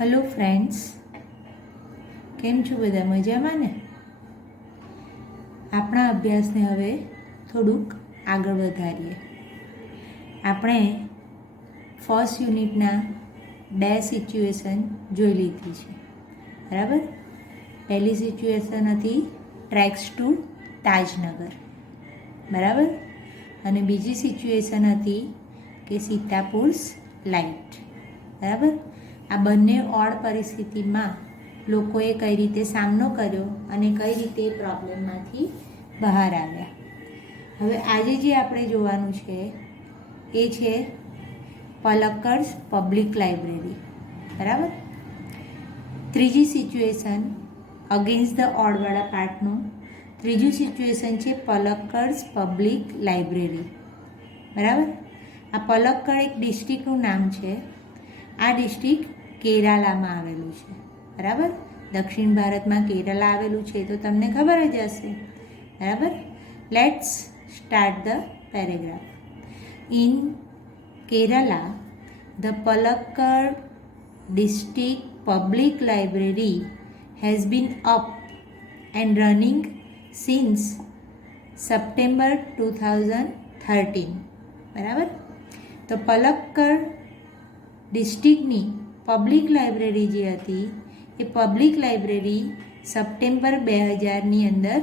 Hello friends, કેમ છો બધા? મજામાં ને? આપણા અભ્યાસને હવે થોડુંક આગળ વધારીએ. આપણે ફર્સ્ટ યુનિટના 2 સિચ્યુએશન જોઈ લીધી છે, બરાબર? પહેલી સિચ્યુએશન હતી ટ્રેક્સ ટુ તાજનગર, બરાબર? અને બીજી સિચ્યુએશન હતી કે સીતાપુર્સ લાઇટ, બરાબર? આ બંને ઓડ પરિસ્થિતિમાં લોકોએ કઈ રીતે સામનો કર્યો અને કઈ રીતે એ પ્રોબ્લેમમાંથી બહાર આવ્યા. હવે આજે જે આપણે જોવાનું છે એ છે પલક્કડ્સ પબ્લિક લાઇબ્રેરી, બરાબર? ત્રીજી સિચ્યુએશન અગેન્સ્ટ ધ ઓડવાળા પાર્ટનું ત્રીજું સિચ્યુએશન છે પલક્કડ્સ પબ્લિક લાઇબ્રેરી, બરાબર? આ પલક્કડ એક ડિસ્ટ્રિક્ટનું નામ છે. આ ડિસ્ટ્રિક્ટ કેરાલામાં આવેલું છે, બરાબર? દક્ષિણ ભારતમાં કેરાલા આવેલું છે તો તમને ખબર જ હશે, બરાબર? Let's start the paragraph. In Kerala the Palakkad district public library has been up and running since September 2013, બરાબર? તો પલક્કડ ડિસ્ટ્રિક્ટની પબ્લિક લાઇબ્રેરી જે હતી એ પબ્લિક લાઇબ્રેરી સપ્ટેમ્બર 2000ની અંદર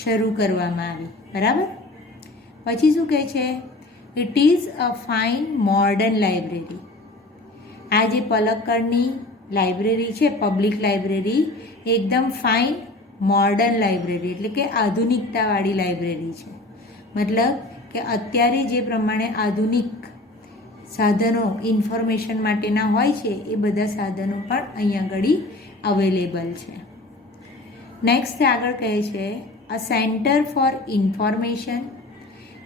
શરૂ કરવામાં આવી, બરાબર? પછી શું કહે છે? It is a fine modern library. આ જે પલક્કડની લાઇબ્રેરી છે પબ્લિક લાઇબ્રેરી એકદમ ફાઇન મોડર્ન લાઇબ્રેરી એટલે કે આધુનિકતાવાળી લાઇબ્રેરી છે. મતલબ કે અત્યારે જે પ્રમાણે આધુનિક સાધનો ઇન્ફોર્મેશન માટેના હોય છે એ બધા સાધનો પણ અહીંયા આગળ અવેલેબલ છે. નેક્સ્ટ આગળ કહે છે અ સેન્ટર ફોર ઇન્ફોર્મેશન.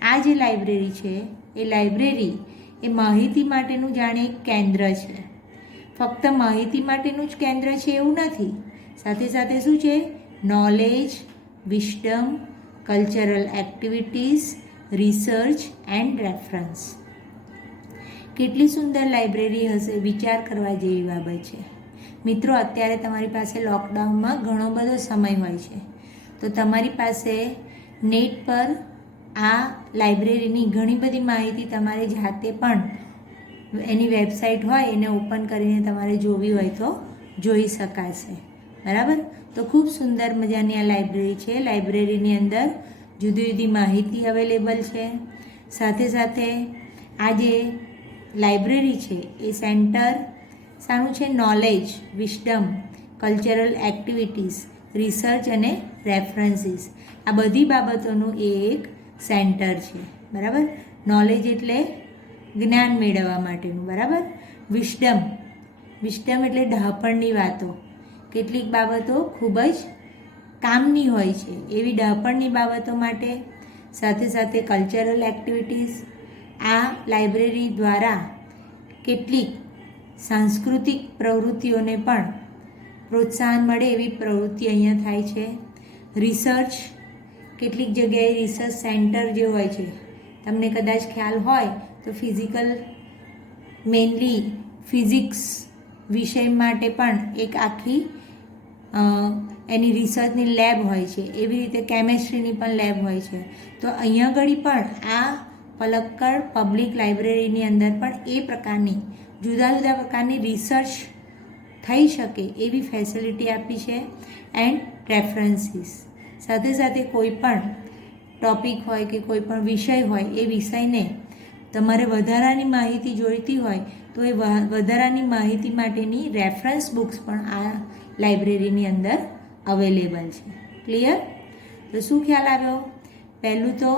આ જે લાઇબ્રેરી છે એ લાઇબ્રેરી એ માહિતી માટેનું જાણે એક કેન્દ્ર છે. ફક્ત માહિતી માટેનું જ કેન્દ્ર છે એવું નથી. સાથે સાથે શું છે? Knowledge, wisdom, cultural activities, research and reference. કેટલી સુંદર લાઇબ્રેરી હશે, વિચાર કરવા જેવી બાબત છે. મિત્રો, અત્યારે તમારી પાસે લોકડાઉનમાં ઘણો બધો સમય હોય છે તો તમારી પાસે નેટ પર આ લાઇબ્રેરીની ઘણી બધી માહિતી તમારે જાતે પણ એની વેબસાઇટ હોય એને ઓપન કરીને તમારે જોવી હોય તો જોઈ શકાશે, બરાબર? તો ખૂબ સુંદર મજાની આ લાઇબ્રેરી છે. લાઇબ્રેરીની અંદર જુદી જુદી માહિતી અવેલેબલ છે. સાથે સાથે આ જે લાઇબ્રેરી છે એ સેન્ટર શાનું છે? Knowledge, wisdom, cultural activities, research અને રેફરન્સીસ, આ બધી બાબતોનું એ એક સેન્ટર છે, બરાબર? નોલેજ એટલે જ્ઞાન મેળવવા માટેનું, બરાબર? વિસ્ડમ એટલે ડહાપણની વાતો. કેટલીક બાબતો ખૂબ જ કામની હોય છે એવી ડહાપણની બાબતો માટે. સાથે સાથે કલ્ચરલ એક્ટિવિટીઝ, આ લાઇબ્રેરી દ્વારા કેટલીક સાંસ્કૃતિક પ્રવૃત્તિઓને પણ પ્રોત્સાહન મળે એવી પ્રવૃત્તિ અહીંયા થાય છે. રિસર્ચ, કેટલીક જગ્યાએ રિસર્ચ સેન્ટર જે હોય છે તમને કદાચ ખ્યાલ હોય તો મેઇનલી ફિઝિક્સ વિષય માટે પણ એક આખી એની રિસર્ચની લેબ હોય છે. એવી રીતે કેમેસ્ટ્રીની પણ લેબ હોય છે. તો અહીંયા આગળ પણ આ પલક્કડ પબ્લિક લાઇબ્રેરીની અંદર પણ એ પ્રકારની જુદા જુદા પ્રકારની રિસર્ચ થઈ શકે એવી ફેસિલિટી આપી છે. એન્ડ રેફરન્સીસ, સાથે સાથે કોઈ પણ ટૉપિક હોય કે કોઈ પણ વિષય હોય એ વિષયને તમારે વધારાની માહિતી જોઈતી હોય તો એ વધારાની માહિતી માટેની રેફરન્સ બુક્સ પણ આ લાઇબ્રેરીની અંદર અવેલેબલ છે. ક્લિયર? તો શું ખ્યાલ આવ્યો? પહેલું તો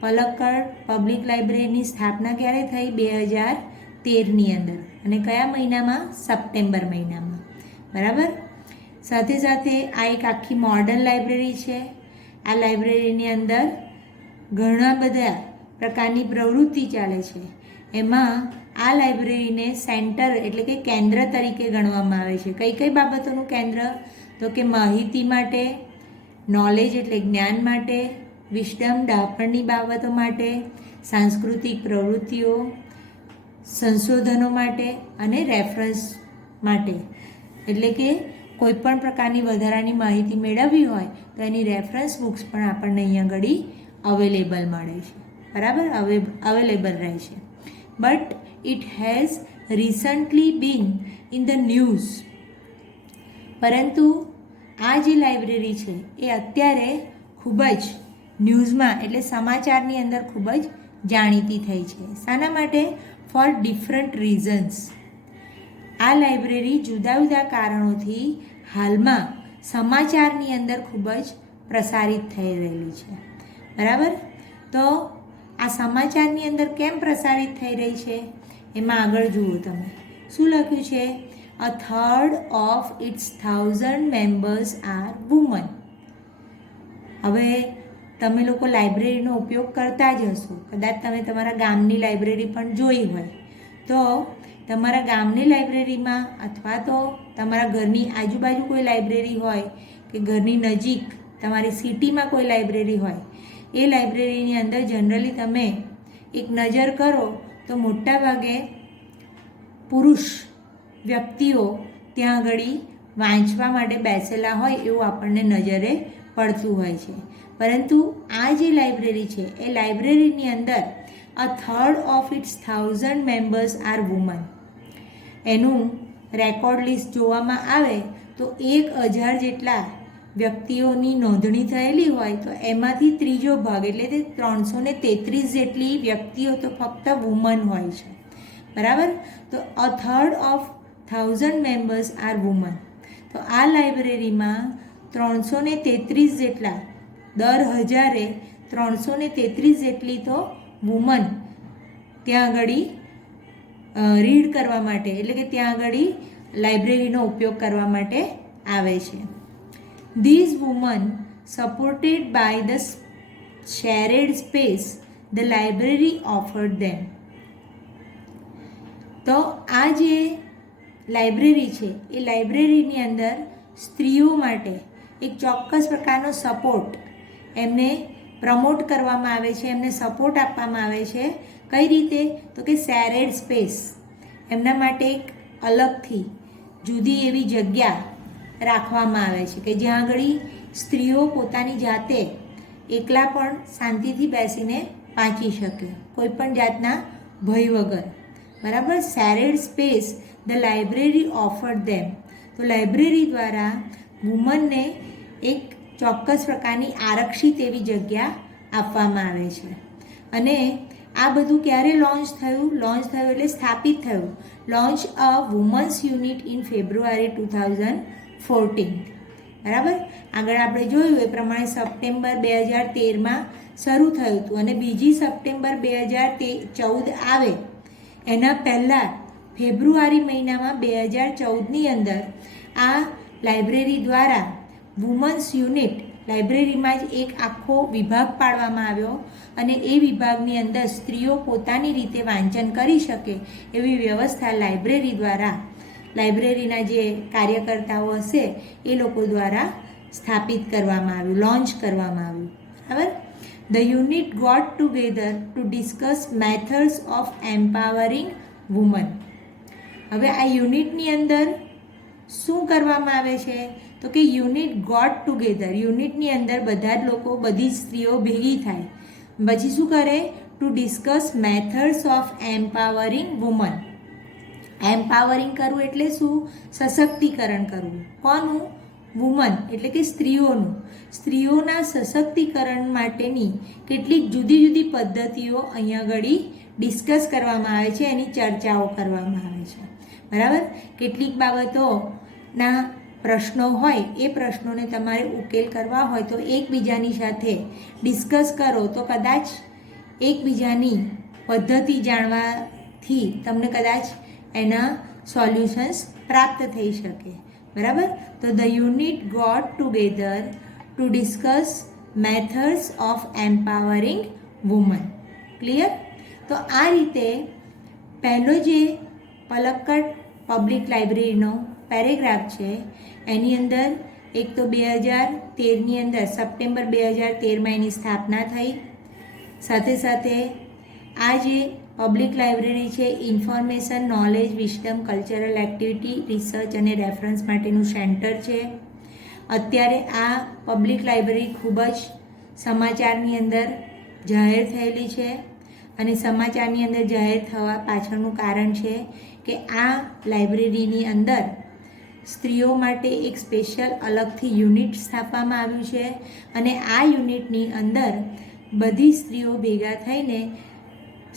પલક્કડ પબ્લિક લાઇબ્રેરીની સ્થાપના ક્યારે થઈ? 2013ની અંદર. અને કયા મહિનામાં? સપ્ટેમ્બર મહિનામાં, બરાબર? સાથે સાથે આ એક આખી મોડર્ન લાઇબ્રેરી છે. આ લાઇબ્રેરીની અંદર ઘણા બધા પ્રકારની પ્રવૃત્તિ ચાલે છે. એમાં આ લાઇબ્રેરીને સેન્ટર એટલે કે કેન્દ્ર તરીકે ગણવામાં આવે છે. કઈ કઈ બાબતોનું કેન્દ્ર? તો કે માહિતી માટે, નોલેજ એટલે જ્ઞાન માટે, વિસ્ડમ ડહાપણની બાબતો માટે, સાંસ્કૃતિક પ્રવૃત્તિઓ, સંશોધનો માટે અને રેફરન્સ માટે, એટલે કે કોઈ પણ પ્રકારની વધારાની માહિતી મેળવવી હોય તો એની રેફરન્સ બુક્સ પણ આપણને અહીંયા આગળ અવેલેબલ મળે છે, બરાબર, અવેલેબલ રહે છે. But it has recently bin in the news. પરંતુ આ જે લાઇબ્રેરી છે એ અત્યારે ખૂબ જ ન્યૂઝમાં એટલે સમાચારની અંદર ખૂબ જ જાણીતી થઈ છે. શાના માટે? For different reasons. આ લાઇબ્રેરી જુદા જુદા કારણોથી હાલમાં સમાચારની અંદર ખૂબ જ પ્રસારિત થઈ રહેલી છે, બરાબર. તો આ સમાચારની અંદર કેમ પ્રસારિત થઈ રહી છે એમાં આગળ જુઓ તમે શું લખ્યું છે. A third of its 1,000 members are women. હવે તમે લોકો લાઇબ્રેરીનો ઉપયોગ કરતા જ હશો, કદાચ તમે તમારા ગામની લાઇબ્રેરી પણ જોઈ હોય તો તમારા ગામની લાઇબ્રેરીમાં અથવા તો તમારા ઘરની આજુબાજુ કોઈ લાઇબ્રેરી હોય કે ઘરની નજીક તમારી સિટીમાં કોઈ લાઇબ્રેરી હોય, એ લાઇબ્રેરીની અંદર જનરલી તમે એક નજર કરો તો મોટા ભાગે પુરુષ વ્યક્તિઓ ત્યાં આગળ વાંચવા માટે બેસેલા હોય એવું આપણને નજરે પડતું હોય છે. પરંતુ આ જે લાઇબ્રેરી છે એ લાઇબ્રેરીની અંદર a third of its 1,000 members are women. એનું રેકોર્ડ લિસ્ટ જોવામાં આવે તો 1,000 જેટલા વ્યક્તિઓની નોંધણી થયેલી હોય તો એમાંથી ત્રીજો ભાગ એટલે કે 333 જેટલી વ્યક્તિઓ તો ફક્ત વુમન હોય છે, બરાબર. તો a third of 1,000 members are women. તો આ લાઇબ્રેરીમાં 333 જેટલા, દર 1000એ 333 જેટલી તો વુમન ત્યાં આગળ રીડ કરવા માટે એટલે કે ત્યાં આગળ લાઇબ્રેરીનો ઉપયોગ કરવા માટે આવે છે. These women supported by the shared space the library offered them. તો આ જે લાઇબ્રેરી છે એ લાઇબ્રેરીની અંદર સ્ત્રીઓ માટે એક ચોક્કસ પ્રકારનો સપોર્ટ એમને પ્રમોટ કરવામાં આવે છે, એમને સપોર્ટ આપવામાં આવે છે. કઈ રીતે? તો કે શેરેડ સ્પેસ, એમના માટે એક અલગથી જુદી એવી જગ્યા રાખવામાં આવે છે કે જ્યાં આગળ સ્ત્રીઓ પોતાની જાતે એકલા પણ શાંતિથી બેસીને વાંચી શકે, કોઈ પણ જાતના ભય વગર, બરાબર. શેરેડ સ્પેસ ધ લાઇબ્રેરી ઓફર્ડ ધેમ. તો લાઇબ્રેરી દ્વારા વુમનને એક ચોક્કસ પ્રકારની આરક્ષિત એવી જગ્યા આપવામાં આવે છે. અને આ બધું ક્યારે લોન્ચ થયું? લોન્ચ થયું એટલે સ્થાપિત થયું. Launch a women's unit in February 2014, બરાબર. આગળ આપણે જોયું એ પ્રમાણે સપ્ટેમ્બર 2013માં શરૂ થયું હતું અને બીજી સપ્ટેમ્બર 2014 આવે એના પહેલાં ફેબ્રુઆરી મહિનામાં 2014ની અંદર આ લાઇબ્રેરી દ્વારા વુમન્સ યુનિટ લાઇબ્રેરીમાં જ એક આખો વિભાગ પાડવામાં આવ્યો અને એ વિભાગની અંદર સ્ત્રીઓ પોતાની રીતે વાંચન કરી શકે એવી વ્યવસ્થા લાઇબ્રેરી દ્વારા, લાઇબ્રેરીના જે કાર્યકર્તાઓ હશે એ લોકો દ્વારા સ્થાપિત કરવામાં આવ્યું, લોન્ચ કરવામાં આવ્યું, બરાબર. The unit got together to discuss methods of empowering women. હવે આ યુનિટની અંદર શું કરવામાં આવે છે? તો કે યુનિટ ગોટ ટુગેધર, યુનિટની અંદર બધા જ લોકો, બધી જ સ્ત્રીઓ ભેગી થાય, પછી શું કરે? Two discuss methods of empowering woman. Empowering કરવું એટલે શું? સશક્તિકરણ કરવું. કોનું? વુમન એટલે કે સ્ત્રીઓનું. સ્ત્રીઓના સશક્તિકરણ માટેની કેટલીક જુદી જુદી પદ્ધતિઓ અહીંયા આગળ ડિસ્કસ કરવામાં આવે છે, એની ચર્ચાઓ કરવામાં આવે છે, બરાબર. કેટલીક બાબતોના પ્રશ્નો હોય એ પ્રશ્નોને તમારે ઉકેલ કરવા હોય તો એકબીજાની સાથે ડિસ્કસ કરો તો કદાચ એકબીજાની પદ્ધતિ જાણવાથી તમને કદાચ એના સોલ્યુશન્સ પ્રાપ્ત થઈ શકે, બરાબર. તો the unit got together to discuss methods of empowering women. Clear? તો આ રીતે પહેલો જે પલક્કડ પબ્લિક લાઇબ્રેરીનો પેરેગ્રાફ છે એની અંદર એક તો 2013ની અંદર સપ્ટેમ્બર 2013માં એની સ્થાપના થઈ, સાથે સાથે આ જે પબ્લિક લાઇબ્રેરી છે information, knowledge, wisdom, cultural activity, research અને રેફરન્સ માટેનું સેન્ટર છે. અત્યારે આ પબ્લિક લાઇબ્રેરી ખૂબ જ સમાચારની અંદર જાહેર થયેલી છે અને સમાચારની અંદર જાહેર થવા પાછળનું કારણ છે કે આ લાઇબ્રેરીની અંદર સ્ત્રીઓ માટે એક સ્પેશિયલ અલગથી યુનિટ સ્થાપવામાં આવ્યું છે અને આ યુનિટની અંદર બધી સ્ત્રીઓ ભેગા થઈને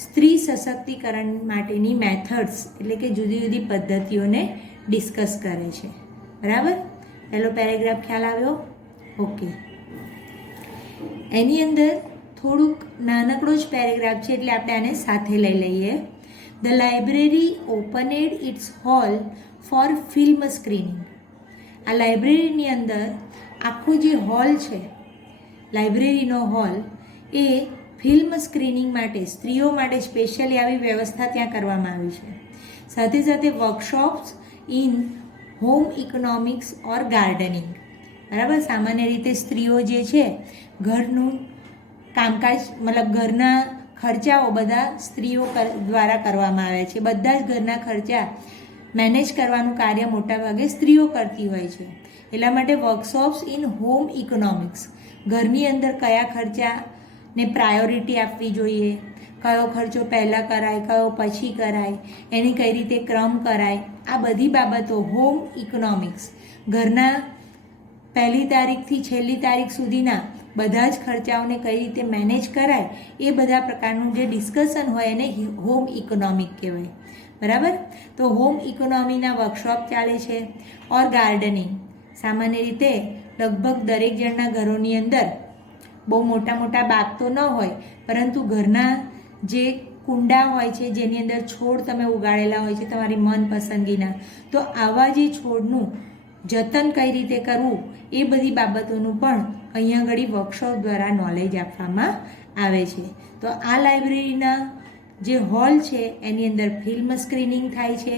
સ્ત્રી સશક્તિકરણ માટેની મેથડ્સ એટલે કે જુદી જુદી પદ્ધતિઓને ડિસ્કસ કરે છે. બરાબર, પહેલો પેરેગ્રાફ ખ્યાલ આવ્યો? ઓકે. એની અંદર થોડુંક નાનકડો જ પેરેગ્રાફ છે એટલે આપણે આને સાથે લઈ લઈએ. The library opened its hall for film screening. આ લાઇબ્રેરીની અંદર આખો જે હોલ છે, લાઇબ્રેરીનો હોલ, એ ફિલ્મ સ્ક્રીનિંગ માટે સ્ત્રીઓ માટે સ્પેશિયલી આવી વ્યવસ્થા ત્યાં કરવામાં આવી છે. સાથે સાથે workshops in home economics or gardening. બરાબર, સામાન્ય રીતે સ્ત્રીઓ જે છે ઘરનું કામકાજ મતલબ ઘરના ખર્ચાઓ બધા સ્ત્રીઓ દ્વારા કરવામાં આવે છે. બધા જ ઘરના ખર્ચા મેનેજ કરવાનું કાર્ય મોટાભાગે સ્ત્રીઓ કરતી હોય છે. એટલા માટે વર્કશોપ્સ ઇન હોમ ઇકોનોમિક્સ, ઘરની અંદર કયા ખર્ચાને પ્રાયોરિટી આપવી જોઈએ, કયો ખર્ચો પહેલાં કરાય, કયો પછી કરાય, એની કઈ રીતે ક્રમ કરાય, આ બધી બાબતો હોમ ઇકોનોમિક્સ, ઘરના પહેલી તારીખથી છેલ્લી તારીખ સુધીના બધા જ ખર્ચાઓને કઈ રીતે મેનેજ કરાય, એ બધા પ્રકારનું જે ડિસ્કશન હોય એને હોમ ઇકોનોમિક કહેવાય. બરાબર, તો હોમ ઇકોનોમીના વર્કશોપ ચાલે છે. ઓર ગાર્ડનિંગ, સામાન્ય રીતે લગભગ દરેક જણના ઘરોની અંદર બહુ મોટા મોટા બાગ તો ન હોય, પરંતુ ઘરના જે કુંડા હોય છે જેની અંદર છોડ તમે ઉગાડેલા હોય છે તમારી મનપસંદગીના, તો આવા જે છોડનું જતન કઈ રીતે કરવું એ બધી બાબતોનું પણ અહીંયા આગળ વર્કશોપ દ્વારા નોલેજ આપવામાં આવે છે. તો આ લાઇબ્રેરીના જે હોલ છે એની અંદર ફિલ્મ સ્ક્રીનિંગ થાય છે.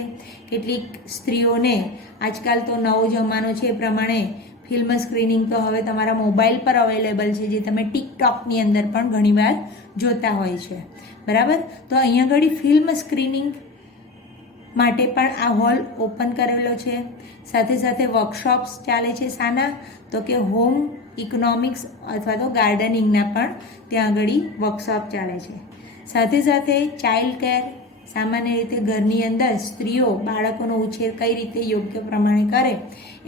કેટલીક સ્ત્રીઓને આજકાલ તો નવો જમાનો છે એ પ્રમાણે ફિલ્મ સ્ક્રીનિંગ તો હવે તમારા મોબાઈલ પર અવેલેબલ છે, જે તમે ટિકટોકની અંદર પણ ઘણીવાર જોતા હોય છે. બરાબર, તો અહીંયા આગળ ફિલ્મ સ્ક્રીનિંગ માટે પણ આ હોલ ઓપન કરેલો છે. સાથે સાથે વર્કશોપ્સ ચાલે છે. શાના? તો કે હોમ ઇકોનોમિક્સ અથવા તો ગાર્ડનિંગના પણ ત્યાં આગળ વર્કશોપ ચાલે છે. સાથે સાથે ચાઇલ્ડ કેર, સામાન્ય રીતે ઘરની અંદર સ્ત્રીઓ બાળકોનો ઉછેર કઈ રીતે યોગ્ય પ્રમાણે કરે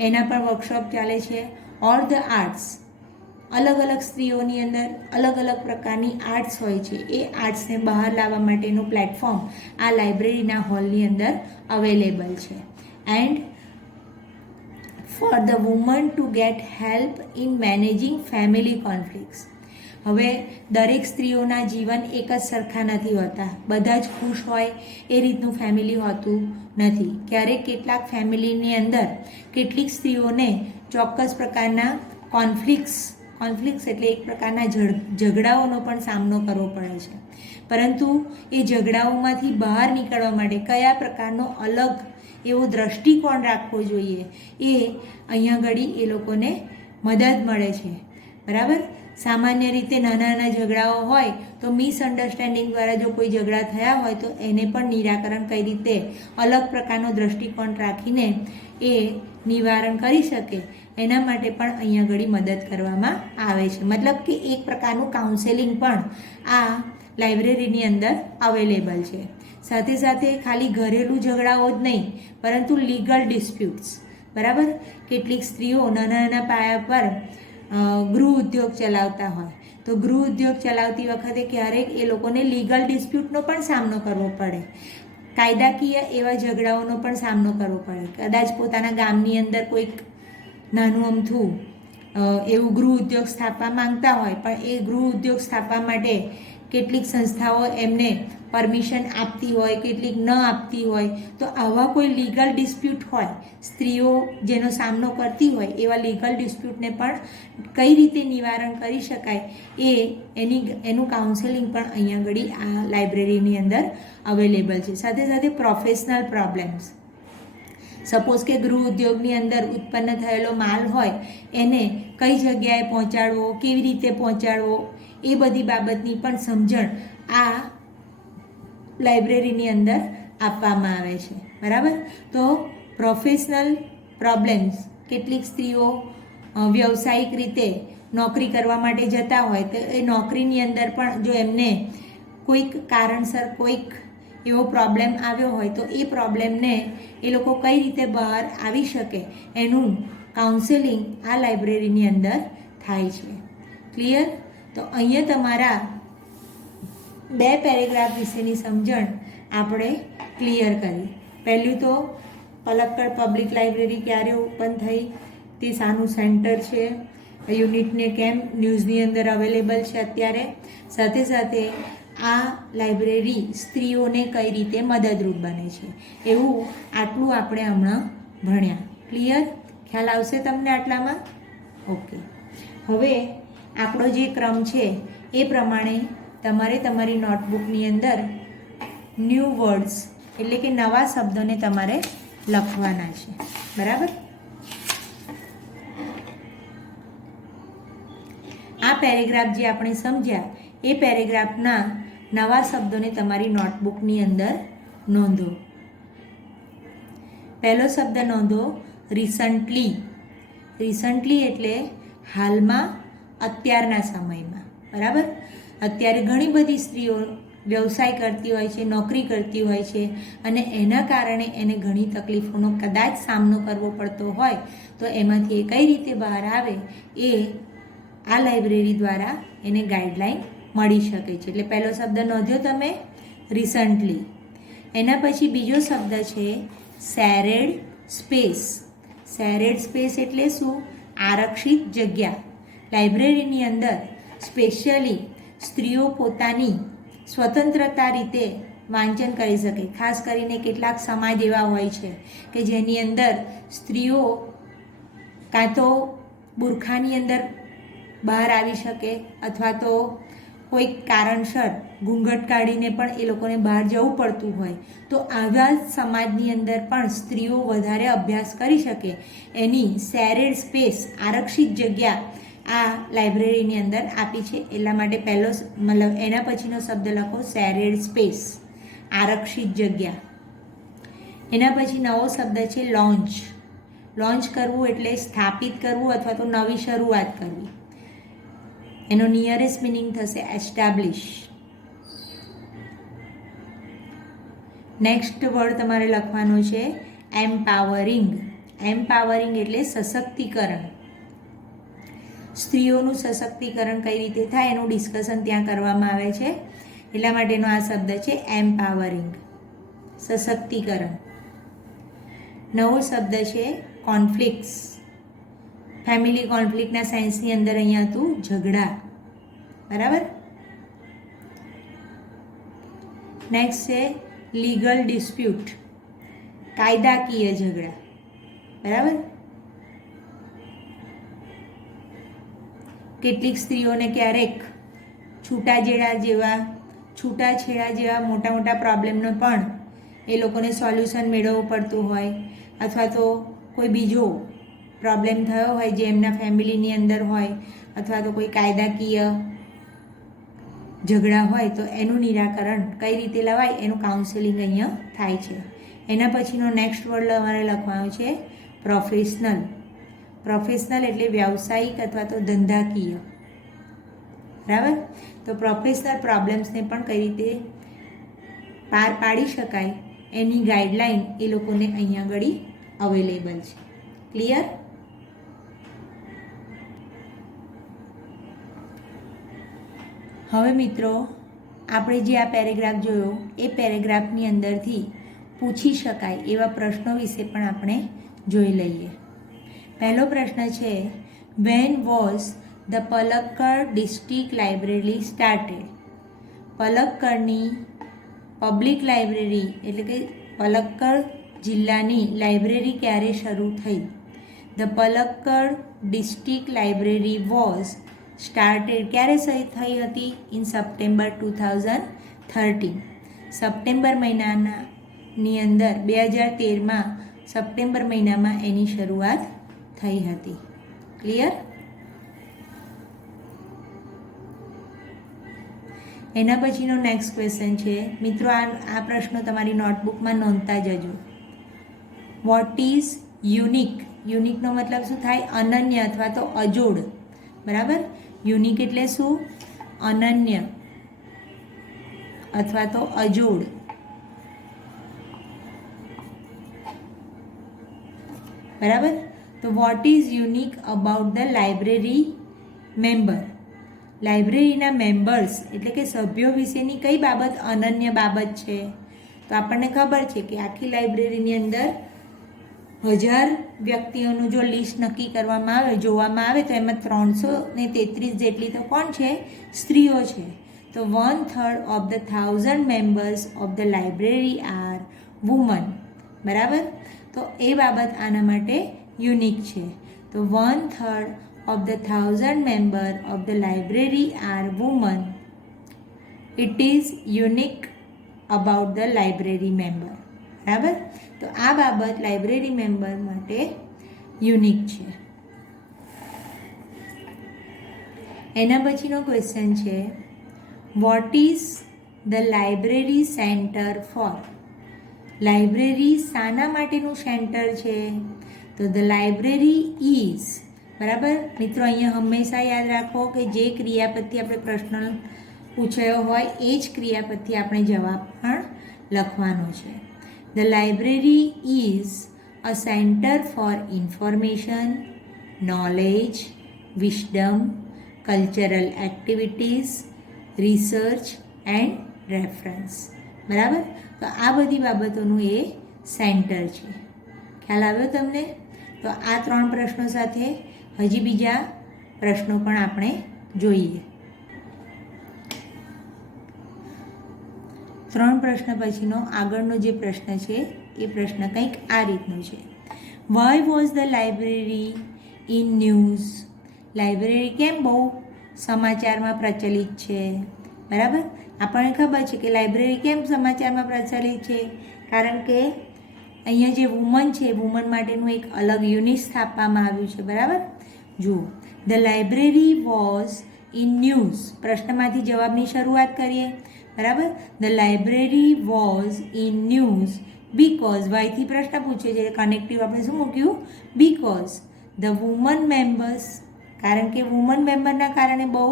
એના પણ વર્કશોપ ચાલે છે. ઓર ધ આર્ટ્સ, અલગ અલગ સ્ત્રીઓની અંદર અલગ અલગ પ્રકારની આર્ટ્સ હોય છે, એ આર્ટ્સને બહાર લાવવા માટેનું પ્લેટફોર્મ આ લાઇબ્રેરીના હોલની અંદર અવેલેબલ છે. And for the woman two gate help in managing family conflicts. હવે દરેક સ્ત્રીઓના જીવન એક જ સરખા નથી હોતા, બધા જ ખુશ હોય એ રીતનું ફેમિલી હોતું નથી. ક્યારેક કેટલાક ફેમિલીની અંદર કેટલીક સ્ત્રીઓને ચોક્કસ પ્રકારના કોન્ફ્લિક્ટ્સ એટલે એક પ્રકારના ઝઘડાઓનો પણ સામનો કરવો પડે છે. પરંતુ એ ઝઘડાઓમાંથી બહાર નીકળવા માટે કયા પ્રકારનો અલગ એવો દ્રષ્ટિકોણ રાખવો જોઈએ એ અહીંયા ઘડી એ લોકોને મદદ મળે છે. બરાબર, સામાન્ય રીતે નાના નાના ઝઘડાઓ હોય તો મિસઅન્ડરસ્ટેન્ડિંગ દ્વારા જો કોઈ ઝઘડા થયા હોય તો એને પણ નિરાકરણ કઈ રીતે અલગ પ્રકારનો દ્રષ્ટિકોણ રાખીને એ નિવારણ કરી શકે એના માટે પણ અહીંયા ઘડી મદદ કરવામાં આવે છે. મતલબ કે એક પ્રકારનું કાઉન્સેલિંગ પણ આ લાઇબ્રેરીની અંદર અવેલેબલ છે. સાથે સાથે ખાલી ઘરેલું ઝઘડાઓ જ નહીં પરંતુ લીગલ ડિસ્પ્યુટ્સ. બરાબર, કેટલીક સ્ત્રીઓ નાના નાના પાયા પર ગૃહ ઉદ્યોગ ચલાવતા હોય તો ગૃહ ઉદ્યોગ ચલાવતી વખતે ક્યારેક એ લોકોને લીગલ ડિસ્પ્યુટનો પણ સામનો કરવો પડે, કાયદાકીય એવા ઝઘડાઓનો પણ સામનો કરવો પડે. કદાચ પોતાના ગામની અંદર કોઈક નાનું અમથું એવું ગૃહ ઉદ્યોગ સ્થાપવા માંગતા હોય, પણ એ ગૃહ ઉદ્યોગ સ્થાપવા માટે કેટલીક સંસ્થાઓ એમને પરમિશન આપતી હોય, કેટલીક ન આપતી હોય. તો આવા કોઈ લીગલ ડિસ્પ્યુટ હોય, સ્ત્રીઓ જેનો સામનો કરતી હોય એવા લીગલ ડિસ્પ્યુટને પણ કઈ રીતે નિવારણ કરી શકાય એનું કાઉન્સેલિંગ પણ અહીંયા આગળ આ લાઇબ્રેરીની અંદર અવેલેબલ છે. સાથે સાથે પ્રોફેશનલ પ્રોબ્લેમ્સ, સપોઝ કે ગૃહ ઉદ્યોગની અંદર ઉત્પન્ન થયેલો માલ હોય એને કઈ જગ્યાએ પહોંચાડવો, કેવી રીતે પહોંચાડવો, એ બધી બાબતની પણ સમજણ આ લાઇબ્રેરીની અંદર આપવામાં આવે છે, બરાબર. તો પ્રોફેશનલ પ્રોબ્લેમ્સ, કેટલીક સ્ત્રીઓ વ્યવસાયિક રીતે નોકરી કરવા માટે જતા હોય તો એ નોકરીની અંદર પણ જો એમને કોઈક કારણસર કોઈક એવો પ્રોબ્લેમ આવ્યો હોય તો એ પ્રોબ્લેમને એ લોકો કઈ રીતે બહાર આવી શકે એનું કાઉન્સેલિંગ આ લાઇબ્રેરીની અંદર થાય છે. ક્લિયર? તો અહીંયા તમારા 2 પેરેગ્રાફ વિશેની સમજણ આપણે ક્લિયર કરી. પહેલું તો પલક્કડ પબ્લિક લાઇબ્રેરી ક્યારે ઓપન થઈ, તે શાનું સેન્ટર છે, યુનિટને કેમ ન્યૂઝની અંદર અવેલેબલ છે અત્યારે, સાથે સાથે આ લાઇબ્રેરી સ્ત્રીઓને કઈ રીતે મદદરૂપ બને છે, એવું આટલું આપણે હમણાં ભણ્યા. ક્લિયર? ખ્યાલ આવશે તમને આટલામાં? ઓકે. હવે આપણો જે ક્રમ છે એ પ્રમાણે તમારે તમારી નોટબુકની અંદર ન્યૂ વર્ડ્સ એટલે કે નવા શબ્દોને તમારે લખવાના છે, બરાબર. આ પેરેગ્રાફ જે આપણે સમજ્યા એ પેરેગ્રાફના નવા શબ્દોને તમારી નોટબુકની અંદર નોંધો. પહેલો શબ્દ નોંધો, રિસન્ટલી. રિસન્ટલી એટલે હાલમાં, અત્યારના સમયમાં, બરાબર. અત્યારે ઘણી બધી સ્ત્રીઓ વ્યવસાય કરતી હોય છે, નોકરી કરતી હોય છે અને એના કારણે એને ઘણી તકલીફોનો કદાચ સામનો કરવો પડતો હોય તો એમાંથી એ કઈ રીતે બહાર આવે એ આ લાઇબ્રેરી દ્વારા એને ગાઈડલાઈન મળી શકે છે. એટલે પહેલો શબ્દ નોંધ્યો તમે, રિસન્ટલી. એના પછી બીજો શબ્દ છે શેરેડ સ્પેસ. શેરેડ સ્પેસ એટલે શું? આરક્ષિત જગ્યા. લાઇબ્રેરીની અંદર સ્પેશિયલી સ્ત્રીઓ પોતાની સ્વતંત્રતા રીતે વાંચન કરી શકે. ખાસ કરીને કેટલાક સમાજ એવા હોય છે કે જેની અંદર સ્ત્રીઓ કાં તો બુરખાની અંદર બહાર આવી શકે અથવા તો કોઈક કારણસર ઘૂંઘટ કાઢીને પણ એ લોકોને બહાર જવું પડતું હોય, તો આવા સમાજની અંદર પણ સ્ત્રીઓ વધારે અભ્યાસ કરી શકે એની શેરેડ સ્પેસ, આરક્ષિત જગ્યા આ લાઇબ્રેરીની અંદર આપી છે. એટલા માટે પહેલો મતલબ એના પછીનો શબ્દ લખો શેરેડ સ્પેસ, આરક્ષિત જગ્યા. એના પછી નવો શબ્દ છે લોન્ચ. લોન્ચ કરવું એટલે સ્થાપિત કરવું અથવા તો નવી શરૂઆત કરવી. એનો નિયરેસ્ટ મિનિંગ થશે એસ્ટાબ્લિશ. નેક્સ્ટ વર્ડ તમારે લખવાનો છે એમ્પાવરિંગ. એમ્પાવરિંગ એટલે સશક્તિકરણ. સ્ત્રીઓનું સશક્તિકરણ કઈ રીતે થાય એનું ડિસ્કશન ત્યાં કરવામાં આવે છે, એટલા માટેનો આ શબ્દ છે એમ્પાવરિંગ, સશક્તિકરણ. નવો શબ્દ છે કોન્ફ્લિક્ટ્સ. ફેમિલી કોન્ફ્લિક્ટના સાયન્સની અંદર અહીંયા હતું ઝઘડા, બરાબર. નેક્સ્ટ છે લીગલ ડિસ્પ્યુટ, કાયદાકીય ઝઘડા, બરાબર. કેટલીક સ્ત્રીઓને ક્યારેક છૂટાછેડા જેવા મોટા મોટા પ્રોબ્લેમનો પણ એ લોકોને સોલ્યુશન મેળવવું પડતું હોય અથવા તો કોઈ બીજો પ્રોબ્લેમ થયો હોય જે એમના ફેમિલીની અંદર હોય અથવા તો કોઈ કાયદાકીય ઝઘડા હોય તો એનું નિરાકરણ કઈ રીતે લવાય એનું કાઉન્સેલિંગ અહીંયા થાય છે. એના પછીનો નેક્સ્ટ વર્ડ અમારે લખવાનો છે પ્રોફેશનલ. પ્રોફેશનલ એટલે વ્યાવસાયિક અથવા તો ધંધાકીય, બરાબર. તો પ્રોફેશનલ પ્રોબ્લેમ્સને પણ કઈ રીતે પાર પાડી શકાય એની ગાઈડલાઈન એ લોકોને અહીંયા આગળ અવેલેબલ છે. ક્લિયર? હવે મિત્રો આપણે જે આ પેરેગ્રાફ જોયો એ પેરેગ્રાફની અંદરથી પૂછી શકાય એવા પ્રશ્નો વિશે પણ આપણે જોઈ લઈએ. પહેલો પ્રશ્ન છે when was the Palakkad district library started. પલક્કડની પબ્લિક લાઇબ્રેરી એટલે કે પલક્કડ જિલ્લાની લાઇબ્રેરી ક્યારે શરૂ થઈ? The Palakkad district library was started ક્યારે થઈ હતી? In September 2013. સપ્ટેમ્બર મહિનાની અંદર 2013માં સપ્ટેમ્બર મહિનામાં એની શરૂઆત થઈ હતી. ક્લિયર? એના પછીનો નેક્સ્ટ ક્વેશ્ચન છે મિત્રો, આ પ્રશ્નો તમારી નોટબુકમાં નોંધતા જજો. Vote is unique? યુનિકનો મતલબ શું થાય? અનન્ય અથવા તો અજોડ. બરાબર, યુનિક એટલે શું? અનન્ય અથવા તો અજોડ. બરાબર, તો what is unique about the library member? લાઇબ્રેરીના મેમ્બર્સ એટલે કે સભ્યો વિશેની કઈ બાબત અનન્ય બાબત છે? તો આપણને ખબર છે કે આખી લાઇબ્રેરીની અંદર 1000 વ્યક્તિઓનું જો લિસ્ટ નક્કી કરવામાં આવે, જોવામાં આવે તો એમાં 333 જેટલી તો કોણ છે? સ્ત્રીઓ છે. તો 1/3 of the 1000 members of the library are women. બરાબર, તો એ બાબત આના માટે યુનિક છે. તો 1/3 of the 1000 member of the library are women. It is unique about the library member. બરાબર, તો આ બાબત લાઇબ્રેરી મેમ્બર માટે યુનિક છે. એના પછીનો ક્વેશ્ચન છે, what is the library centre for? Library શાના માટેનું સેન્ટર છે? તો ધ લાઇબ્રેરી ઇઝ. બરાબર મિત્રો, અહીંયા હંમેશા યાદ રાખો કે જે ક્રિયાપદથી આપણે પ્રશ્ન પૂછાયો હોય એ જ ક્રિયાપદથી આપણે જવાબ પણ લખવાનો છે. The library is a centre for information, knowledge, wisdom, cultural activities, research and reference. બરાબર, તો આ બધી બાબતોનું એ સેન્ટર છે. ખ્યાલ આવ્યો તમને? તો આ 3 પ્રશ્નો સાથે હજી બીજા પ્રશ્નો પણ આપણે જોઈએ. 3 પ્રશ્ન પછીનો આગળનો જે પ્રશ્ન છે એ પ્રશ્ન કંઈક આ રીતનો છે. Why was the library in news? Library કેમ બહુ સમાચારમાં પ્રચલિત છે? બરાબર, આપણને ખબર છે કે લાઇબ્રેરી કેમ સમાચારમાં પ્રચલિત છે? કારણ કે અહીંયા જે વુમન છે, વુમન માટેનું એક અલગ યુનિટ સ્થાપવામાં આવ્યું છે. બરાબર, જુઓ, the library was in news. પ્રશ્નમાંથી જવાબની શરૂઆત કરીએ. બરાબર, the library was in news because. વાયથી પ્રશ્ન પૂછે છે, કનેક્ટિવ આપણે શું મૂક્યું? Because the women members. કારણ કે વુમન મેમ્બરના કારણે બહુ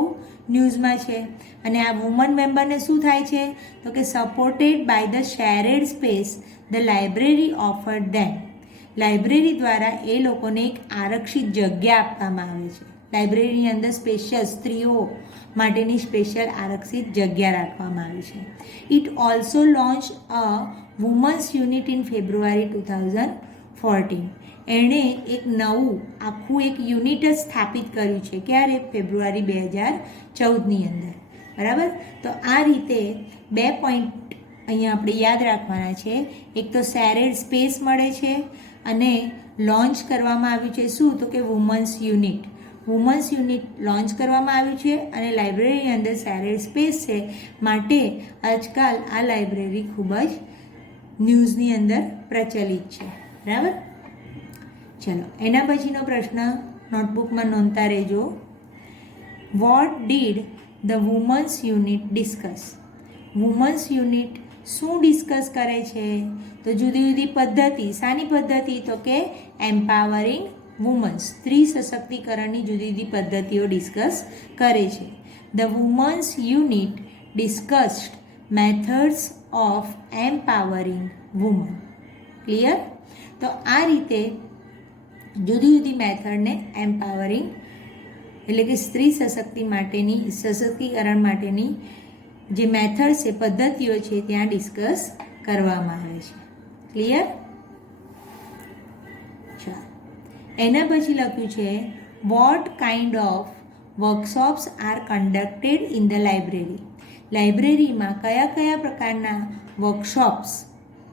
ન્યૂઝમાં છે. અને આ વુમન મેમ્બરને શું થાય છે? તો કે supported by the shared space the library offered them. Library દ્વારા એ લોકોને એક આરક્ષિત જગ્યા આપવામાં આવે છે. લાઇબ્રેરીની અંદર સ્પેશિયલ સ્ત્રીઓ માટેની સ્પેશિયલ આરક્ષિત જગ્યા રાખવામાં આવી છે. It also launch a women's unit in February 2014. એણે એક નવું આખું એક યુનિટ જ સ્થાપિત કર્યું છે. ક્યારે? ફેબ્રુઆરી 2014ની અંદર. બરાબર, તો આ રીતે 2 પોઈન્ટ અહીંયા આપણે યાદ રાખવાના છે. એક તો શેરેડ સ્પેસ મળે છે અને લોન્ચ કરવામાં આવ્યું છે શું? તો કે women's unit. Women's unit launch કરવામાં આવ્યું છે અને લાઇબ્રેરીની અંદર શેરેડ સ્પેસ છે. માટે આજકાલ આ લાઇબ્રેરી ખૂબ જ ન્યૂઝની અંદર પ્રચલિત છે. બરાબર, ચલો એના પછીનો પ્રશ્ન નોટબુકમાં નોંધતા રહેજો. What did the women's unit discuss? Women's unit શું ડિસ્કસ કરે છે? તો જુદી જુદી પદ્ધતિ. શાની પદ્ધતિ? તો કે એમ્પાવરિંગ વુમન્સ. સ્ત્રી સશક્તિકરણની જુદી જુદી પદ્ધતિઓ ડિસ્કસ કરે છે. The women's unit discussed methods of empowering women. Clear? તો આ રીતે જુદી જુદી મેથડને એમ્પાવરિંગ એટલે કે સ્ત્રી સશક્તિકરણ માટેની જે મેથડ છે, પદ્ધતિઓ છે, ત્યાં ડિસ્કસ કરવામાં આવે છે. ક્લિયર? ચાલો એના પછી લખ્યું છે, what kind of workshops are conducted in the library? લાઇબ્રેરીમાં કયા કયા પ્રકારના વર્કશોપ્સ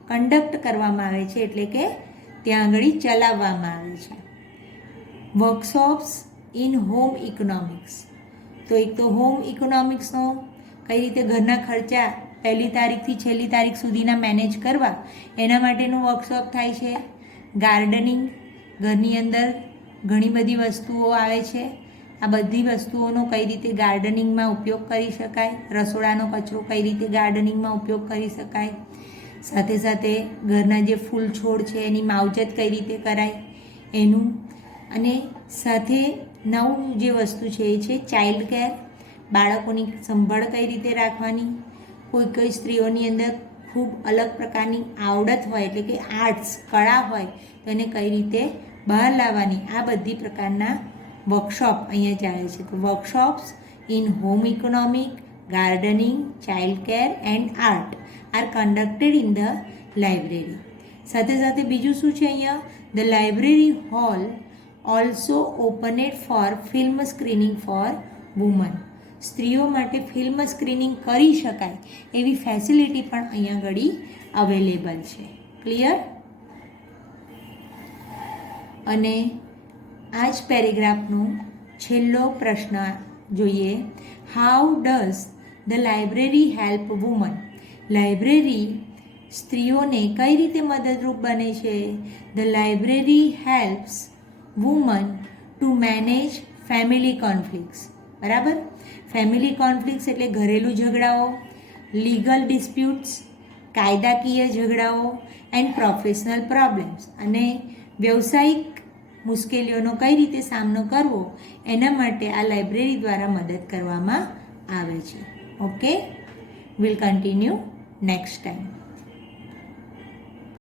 કન્ડક્ટ કરવામાં આવે છે, એટલે કે ત્યાં આગળ ચલાવવામાં આવે છે. Workshops in home economics. તો એક તો હોમ ઇકોનોમિક્સનો કઈ રીતે ઘરના ખર્ચા 1લી તારીખથી છેલ્લી તારીખ સુધીના મેનેજ કરવા એના માટેનું વર્કશોપ થાય છે. ગાર્ડનિંગ, ઘરની અંદર ઘણી બધી વસ્તુઓ આવે છે આ બધી વસ્તુઓનો કઈ રીતે ગાર્ડનિંગમાં ઉપયોગ કરી શકાય, રસોડાનો કચરો કઈ રીતે ગાર્ડનિંગમાં ઉપયોગ કરી શકાય, સાથે સાથે ઘરના જે ફૂલ છોડ છે એની માવજત કઈ રીતે કરાય એનું, અને સાથે નવું જે વસ્તુ છે એ છે ચાઇલ્ડ કેર, બાળકોની સંભાળ કઈ રીતે રાખવાની, કોઈ સ્ત્રીઓની અંદર ખૂબ અલગ પ્રકારની આવડત હોય એટલે કે આર્ટ્સ કળા હોય તો એને કઈ રીતે બહાર લાવવાની, આ બધી પ્રકારના વર્કશોપ અહીંયા ચાલે છે. તો workshops in home economic, gardening, child care and art are conducted in the library. સાથે સાથે બીજું શું છે અહીંયા, the library hall also opened for film screening for women. સ્ત્રીઓ માટે ફિલ્મ સ્ક્રીનિંગ કરી શકાય એવી ફેસિલિટી પણ અહીંયા આગળ અવેલેબલ છે. ક્લિયર? અને આ જ પેરેગ્રાફનો છેલ્લો પ્રશ્ન જોઈએ. How does the library help woman? Library સ્ત્રીઓને કઈ રીતે મદદરૂપ બને છે? The library helps woman two manage family conflicts. બરાબર? ફેમિલી કોન્ફ્લિક્ટ્સ એટલે ઘરેલું ઝઘડાઓ, લીગલ ડિસ્પ્યુટ્સ, કાયદાકીય ઝઘડાઓ એન્ડ પ્રોફેશનલ પ્રોબ્લેમ્સ, અને વ્યવસાયિક મુશ્કેલીઓનો કઈ રીતે સામનો કરવો એના માટે આ લાઇબ્રેરી દ્વારા મદદ કરવામાં આવે છે. Okay, will continue next time.